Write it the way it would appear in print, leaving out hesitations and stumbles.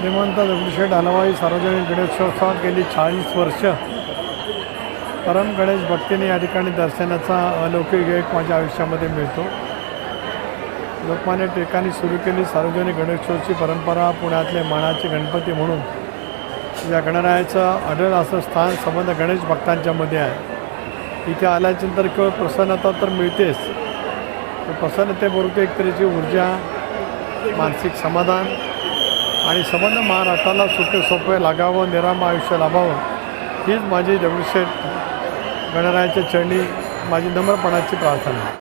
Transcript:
श्रीमंत दगडूशेठ हलवाई सार्वजनिक गणेशोत्सवात गेली 40 वर्ष परम गणेश भक्तीने या ठिकाणी दर्शनाचा अलौकिक एक माझ्या आयुष्यामध्ये मिळतो. लोकमान्य टिळकांनी सुरू केली सार्वजनिक गणेशोत्सवाची परंपरा पुण्यातले मानाचे गणपती म्हणून या गणरायाचं अढळ असं स्थान संबंध गणेश भक्तांच्यामध्ये आहे. इथे आल्याच्यानंतर केवळ प्रसन्नता तर मिळतेच, प्रसन्नतेबरोबर एक तऱ्हेची ऊर्जा, मानसिक समाधान आणि संबंध महाराष्ट्राला सुटे सोपे लागावं, निराम आयुष्य लाभावं हीच माझी दगडूशेठ गणरायाच्या चरणी माझी नम्रपणाची प्रार्थना आहे.